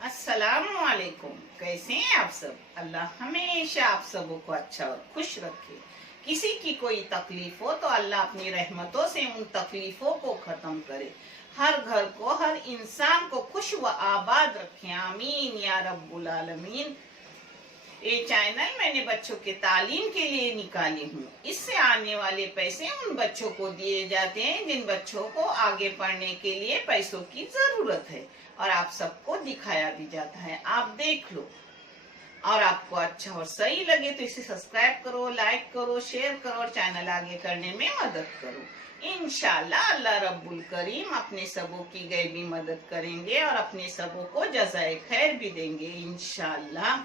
अस्सलामुअलैकुम। कैसे हैं आप सब? अल्लाह हमेशा आप सबों को अच्छा और खुश रखे। किसी की कोई तकलीफ हो तो अल्लाह अपनी रहमतों से उन तकलीफों को खत्म करे। हर घर को, हर इंसान को खुश व आबाद रखे। आमीन या रब्बुल आलमीन। ये चैनल मैंने बच्चों के तालीम के लिए निकाली हूँ। इससे आने वाले पैसे उन बच्चों को दिए जाते हैं जिन बच्चों को आगे पढ़ने के लिए पैसों की जरूरत है, और आप सबको दिखाया भी जाता है। आप देख लो, और आपको अच्छा और सही लगे तो इसे सब्सक्राइब करो, लाइक करो, शेयर करो और चैनल आगे करने में मदद करो। इंशाल्लाह अल्लाह रब्बुल करीम अपने सबों की गैबी मदद करेंगे और अपने सबों को जज़ाए खैर भी देंगे इंशाल्लाह।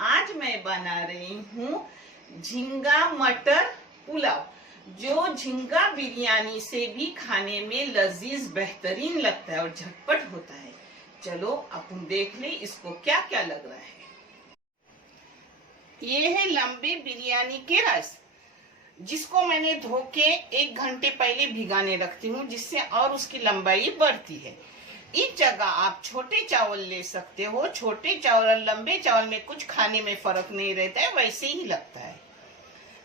आज मैं बना रही हूँ झींगा मटर पुलाव, जो झींगा बिरयानी से भी खाने में लजीज बेहतरीन लगता है और झटपट होता है। चलो अपन देख ले इसको क्या क्या लग रहा है। ये है लंबे बिरयानी के राइस, जिसको मैंने धो के 1 घंटे पहले भिगाने रखती हूँ, जिससे और उसकी लंबाई बढ़ती है। इस जगह आप छोटे चावल ले सकते हो। छोटे चावल और लंबे चावल में कुछ खाने में फर्क नहीं रहता है, वैसे ही लगता है।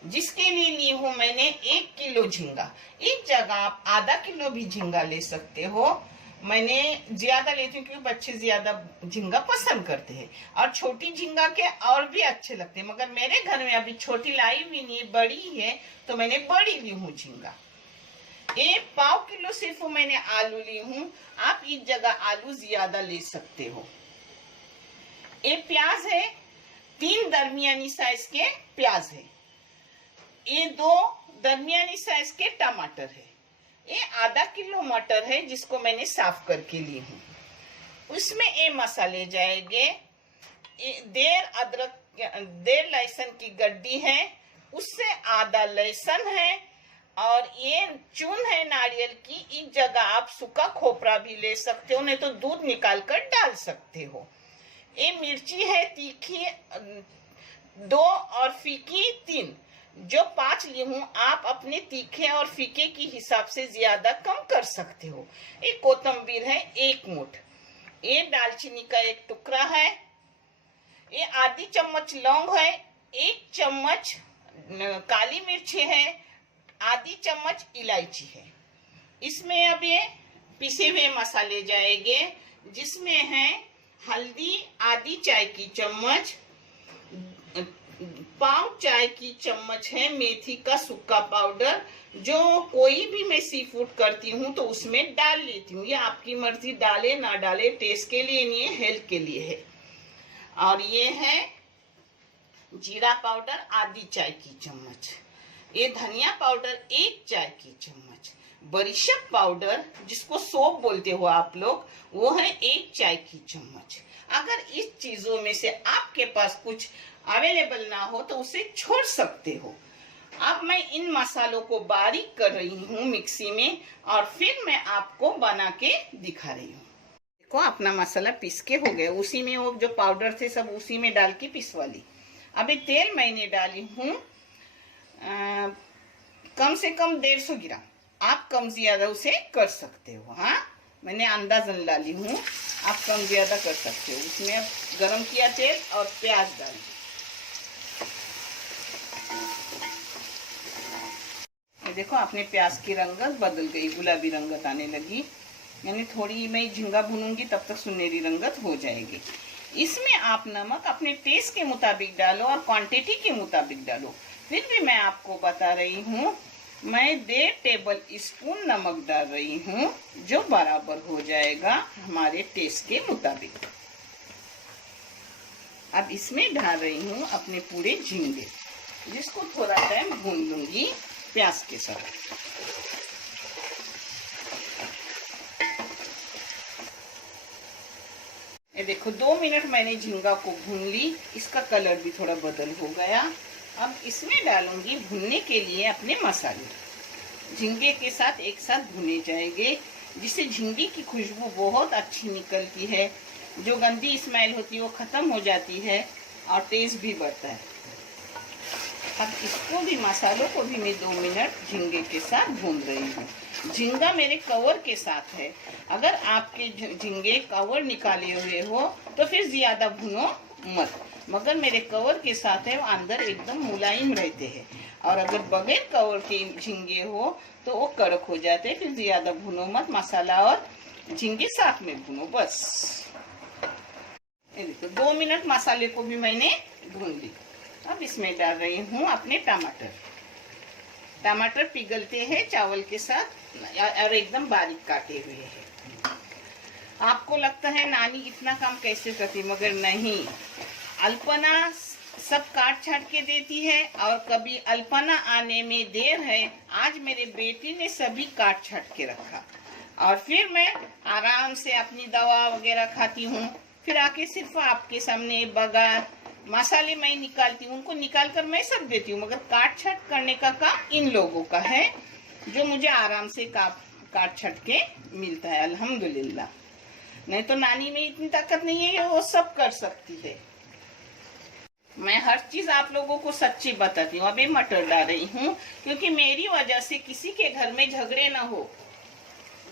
जिसके लिए ली हूँ मैंने 1 किलो झींगा। इस जगह आप आधा किलो भी झींगा ले सकते हो। मैंने ज्यादा लेती हूँ क्योंकि बच्चे ज्यादा झींगा पसंद करते हैं, और छोटी झींगा के और भी अच्छे लगते हैं, मगर मेरे घर में अभी छोटी लाई भी नहीं, बड़ी है, तो मैंने बड़ी ली हूँ झींगा। 1 किलो सिर्फ मैंने आलू ली हूँ। आप इस जगह आलू ज्यादा ले सकते हो। ये प्याज है, 3 दरमियानी साइज के प्याज है। ये 2 दरमियानी साइज के टमाटर है। ये आधा किलो मटर है जिसको मैंने साफ करके ली हूँ। उसमें ये मसाले जाएंगे। 1.5 अदरक, 1.5 लहसुन की गड्डी है, उससे आधा लहसुन है, और ये चून है नारियल की। इस जगह आप सूखा खोपरा भी ले सकते हो, नहीं तो दूध निकाल कर डाल सकते हो। ये मिर्ची है तीखी 2 और फीकी 3, जो 5 ली हूँ। आप अपने तीखे और फीके के हिसाब से ज्यादा कम कर सकते हो। ये कोतंबीर है 1 मुठ। ये दालचीनी का 1 टुकड़ा है। ये आधी चम्मच लौंग है। 1 चम्मच काली मिर्च है। आधी चम्मच इलायची है। इसमें अब ये पिसे हुए मसाले जाएंगे, जिसमें है हल्दी आधी चाय की चम्मच, 1 चाय की चम्मच है मेथी का सूखा पाउडर। जो कोई भी मैं सी फूड करती हूँ तो उसमें डाल लेती हूँ, ये आपकी मर्जी, डाले ना डाले, टेस्ट के लिए नहीं है, हेल्थ के लिए है। और ये है जीरा पाउडर आधी चाय की चम्मच। ये धनिया पाउडर 1 चाय की चम्मच। बरिशक पाउडर, जिसको सौंफ बोलते हो आप लोग, वो है 1 चाय की चम्मच। अगर इस चीजों में से आपके पास कुछ अवेलेबल ना हो तो उसे छोड़ सकते हो। अब मैं इन मसालों को बारीक कर रही हूँ मिक्सी में, और फिर मैं आपको बना के दिखा रही हूँ। देखो अपना मसाला पीस के हो गया। उसी में वो जो पाउडर थे सब उसी में डाल के पिसवा ली। अभी तेल मैंने डाली हूँ कम से कम 150 ग्राम। आप कम ज्यादा उसे कर सकते हो। हाँ, मैंने अंदाजन डाली हूँ, आप कम ज्यादा कर सकते हो। उसमें अब गरम किया तेल और प्याज डाल। ये देखो अपने प्याज की रंगत बदल गई, गुलाबी रंगत आने लगी। यानी थोड़ी मैं झींगा भूनूंगी तब तक सुनहरी रंगत हो जाएगी। इसमें आप नमक अपने टेस्ट के मुताबिक डालो और क्वांटिटी के मुताबिक डालो। फिर भी मैं आपको बता रही हूँ, मैं 1.5 टेबल स्पून नमक डाल रही हूँ, जो बराबर हो जाएगा हमारे टेस्ट के मुताबिक। अब इसमें डाल रही हूँ अपने पूरे झींगे, जिसको थोड़ा टाइम भून लूंगी प्याज के साथ। ये देखो 2 मिनट मैंने झींगा को भून ली, इसका कलर भी थोड़ा बदल हो गया। अब इसमें डालूंगी भुनने के लिए अपने मसाले। झींगे के साथ एक साथ भुने जाएंगे, जिससे झींगे की खुशबू बहुत अच्छी निकलती है। जो गंदी स्मेल होती है वो खत्म हो जाती है और टेस्ट भी बढ़ता है। अब इसको भी, मसालों को भी मैं 2 मिनट झींगे के साथ भून रही हूँ। झींगा मेरे कवर के साथ है। अगर आपके झींगे कवर निकाले हुए हो तो फिर ज्यादा भुनो मत, मगर मेरे कवर के साथ है, वो अंदर एकदम मुलायम रहते हैं। और अगर बगैर कवर के झींगे हो तो वो कड़क हो जाते हैं। फिर ज्यादा भुनो मत, मसाला और झींगे साथ में भुनो बस। ये देखो 2 मिनट मसाले को भी मैंने भून ली। अब इसमें डाल रही हूँ अपने टमाटर। टमाटर पिघलते हैं चावल के साथ और एकदम बारीक काटे हुए हैं। आपको लगता है नानी इतना काम कैसे करती, मगर नहीं, अल्पना सब काट छाट के देती है और कभी अल्पना आने में देर है। आज मेरे बेटी ने सभी काट छाट के रखा और फिर मैं आराम से अपनी दवा वगैरह खाती हूँ। फिर आके सिर्फ आपके सामने बघार मसाले मैं निकालती हूँ, उनको निकाल कर मैं सब देती हूँ, मगर काट छाट करने का काम इन लोगों का है, जो मुझे आराम से काट छाट के मिलता है अल्हम्दुलिल्लाह। नहीं तो नानी में इतनी ताकत नहीं है, वो सब कर सकती है। मैं हर चीज आप लोगों को सच्ची बताती हूँ। अभी मटर डाल रही हूँ क्योंकि मेरी वजह से किसी के घर में झगड़े ना हो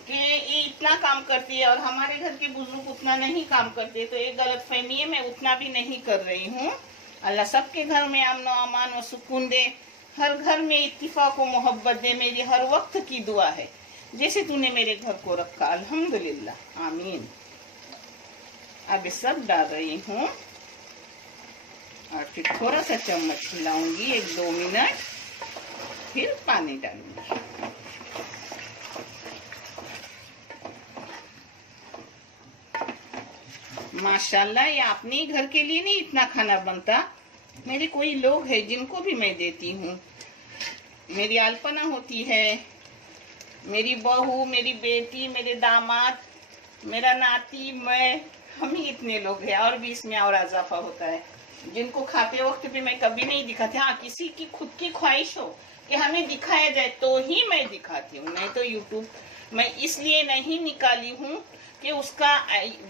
कि ये इतना काम करती है और हमारे घर के बुजुर्ग उतना नहीं काम करते, तो ये गलत फहमी है। मैं उतना भी नहीं कर रही हूँ। अल्लाह सबके घर में अमन और अमान और सुकून दे, हर घर में इत्तिफाक और मोहब्बत दे, मेरी हर वक्त की दुआ है, जैसे तूने मेरे घर को रखा अल्हम्दुलिल्लाह, आमीन। अब सब डाल रही हूँ और फिर थोड़ा सा चम्मच हिलाऊंगी 1-2 मिनट, फिर पानी डालूंगी। माशाल्लाह, ये अपने ही घर के लिए नहीं इतना खाना बनता, मेरे कोई लोग हैं जिनको भी मैं देती हूँ। मेरी अल्पना होती है, मेरी बहू, मेरी बेटी, मेरे दामाद, मेरा नाती, मैं, हम ही इतने लोग हैं। और भी इसमें और इजाफा होता है, जिनको खाते वक्त भी मैं कभी नहीं दिखाती। हाँ, किसी की खुद की ख्वाहिश हो कि हमें दिखाया जाए तो ही मैं दिखाती हूँ, नहीं तो यूट्यूब मैं इसलिए नहीं निकाली हूँ कि उसका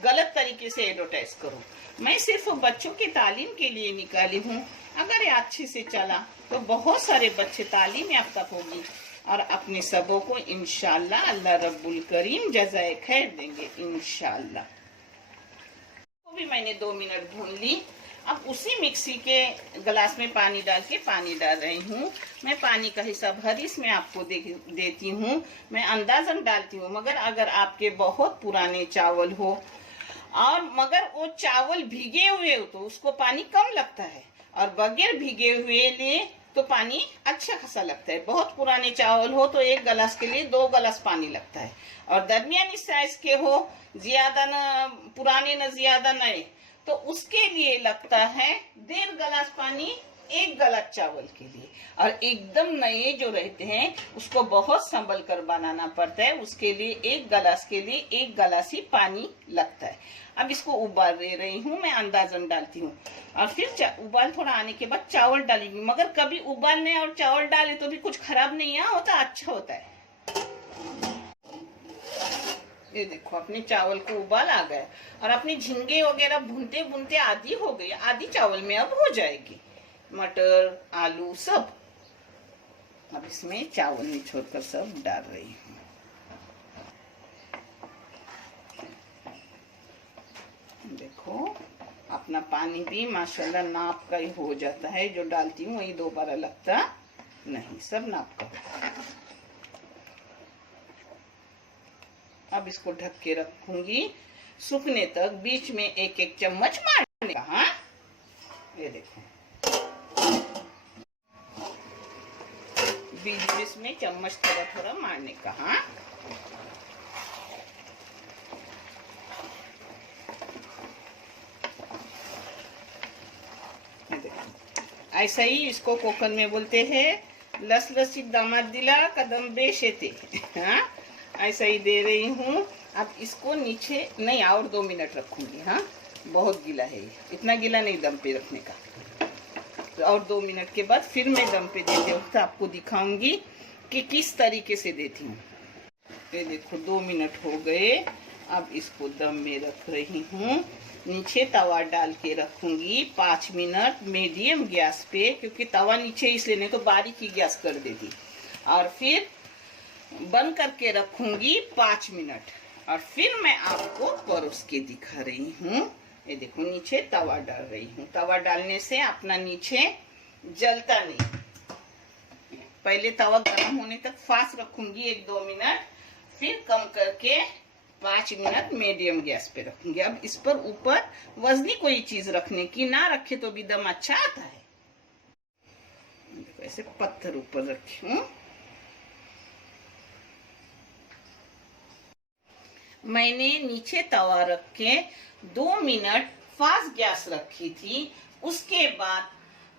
गलत तरीके से एडवर्टाइज करूं। मैं सिर्फ बच्चों की तालीम के लिए निकाली हूं। अगर ये अच्छे से चला तो बहुत सारे बच्चे तालीम याफ्ता होगी और अपने सबों को इंशाल्लाह अल्लाह रब्बुल करीम जज़ाए खैर देंगे इंशाल्लाह। वो भी मैंने 2 मिनट भून ली। अब उसी मिक्सी के गिलास में पानी डाल के पानी डाल रही हूँ। मैं पानी का हिसाब हर इसमें आपको देती हूँ, मैं अंदाजन डालती हूँ। मगर अगर आपके बहुत पुराने चावल हो और मगर वो चावल भीगे हुए हो तो उसको पानी कम लगता है, और बगैर भीगे हुए लिए तो पानी अच्छा खासा लगता है। बहुत पुराने चावल हो तो 1 गिलास के लिए 2 गिलास पानी लगता है, और दरमियानी साइज के हो, ज्यादा न पुराने न ज्यादा नए, तो उसके लिए लगता है 1.5 गिलास पानी 1 गिलास चावल के लिए। और एकदम नए जो रहते हैं उसको बहुत संभल कर बनाना पड़ता है, उसके लिए 1 गिलास के लिए 1 गिलास ही पानी लगता है। अब इसको उबाल दे रही हूँ, मैं अंदाजन डालती हूँ और फिर उबाल थोड़ा आने के बाद चावल डालेंगी। मगर कभी उबालने और चावल डाले तो भी कुछ खराब नहीं होता, अच्छा होता है। ये देखो अपने चावल को उबाल आ गया और अपनी झींगे वगैरह भूनते भूनते आधी हो गई, आधी चावल में अब हो जाएगी। मटर, आलू सब अब इसमें चावल में छोड़कर सब डाल रही हूँ। देखो अपना पानी भी माशाल्लाह नाप का ही हो जाता है, जो डालती हूँ वही दोबारा लगता नहीं, सब नाप का। अब इसको ढक के रखूंगी सूखने तक, बीच में 1-1 चम्मच मारने का। हाँ, ये देखो बीच में चम्मच थोड़ा थोड़ा मारने का। हाँ, ऐसा ही इसको कोकण में बोलते हैं लस लसी दामाद दिला कदम बेशेते। हाँ, ऐसा ही दे रही हूँ। अब इसको नीचे नहीं, और 2 मिनट रखूंगी। हाँ, बहुत गीला है ये, इतना गीला नहीं दम पे रखने का। तो और 2 मिनट के बाद फिर मैं दम पे देते वक्त आपको दिखाऊंगी कि किस तरीके से देती हूँ। ये देखो 2 मिनट हो गए, अब इसको दम में रख रही हूँ। नीचे तवा डाल के रखूंगी 5 मिनट मीडियम गैस पे, क्योंकि तवा नीचे इसलिए, नहीं तो बारीक ही गैस कर देती। और फिर बंद करके रखूंगी 5 मिनट, और फिर मैं आपको परोस के दिखा रही हूँ। ये देखो नीचे तवा डाल रही हूँ। तवा डालने से अपना नीचे जलता नहीं। पहले तवा गर्म होने तक फास्ट रखूंगी 1-2 मिनट, फिर कम करके 5 मिनट मीडियम गैस पे रखूंगी। अब इस पर ऊपर वजनी कोई चीज रखने की, ना रखे तो भी दम अच्छा आता है। देखो ऐसे पत्थर ऊपर रखी हूँ। मैंने नीचे तवा रख के 2 मिनट फास्ट गैस रखी थी, उसके बाद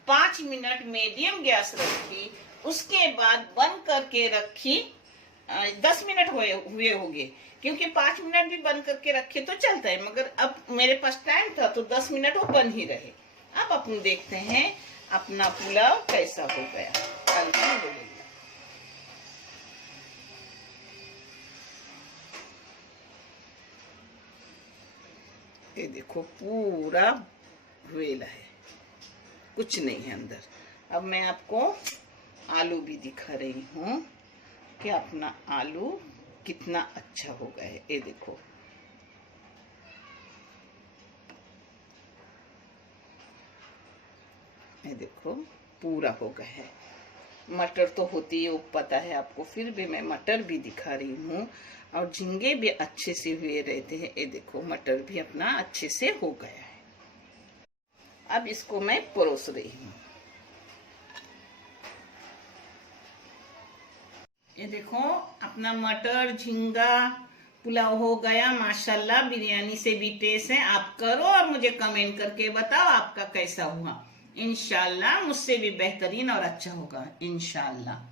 5 मिनट मीडियम गैस रखी, उसके बाद बंद करके रखी। 10 मिनट हुए होंगे, क्योंकि 5 मिनट भी बंद करके रखे तो चलता है, मगर अब मेरे पास टाइम था तो 10 मिनट वो बंद ही रहे। अब अपन देखते हैं अपना पुलाव कैसा हो गया। अल्हम्दुलिल्लाह। ये देखो पूरा वेला है, कुछ नहीं है अंदर। अब मैं आपको आलू भी दिखा रही हूँ कि अपना आलू कितना अच्छा हो गया है। ये देखो, ये देखो पूरा हो गया है। मटर तो होती है वो पता है आपको, फिर भी मैं मटर भी दिखा रही हूँ। और झींगे भी अच्छे से हुए रहते हैं। ये देखो मटर भी अपना अच्छे से हो गया है। अब इसको मैं परोस रही हूँ। ये देखो अपना मटर झींगा पुलाव हो गया माशाल्लाह। बिरयानी से भी टेस्ट है। आप करो और मुझे कमेंट करके बताओ आपका कैसा हुआ। इंशाल्लाह मुझसे भी बेहतरीन और अच्छा होगा इंशाल्लाह।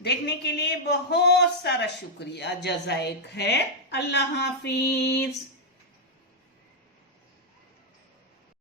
देखने के लिए बहुत सारा शुक्रिया, जज़ाक है। अल्लाह हाफिज।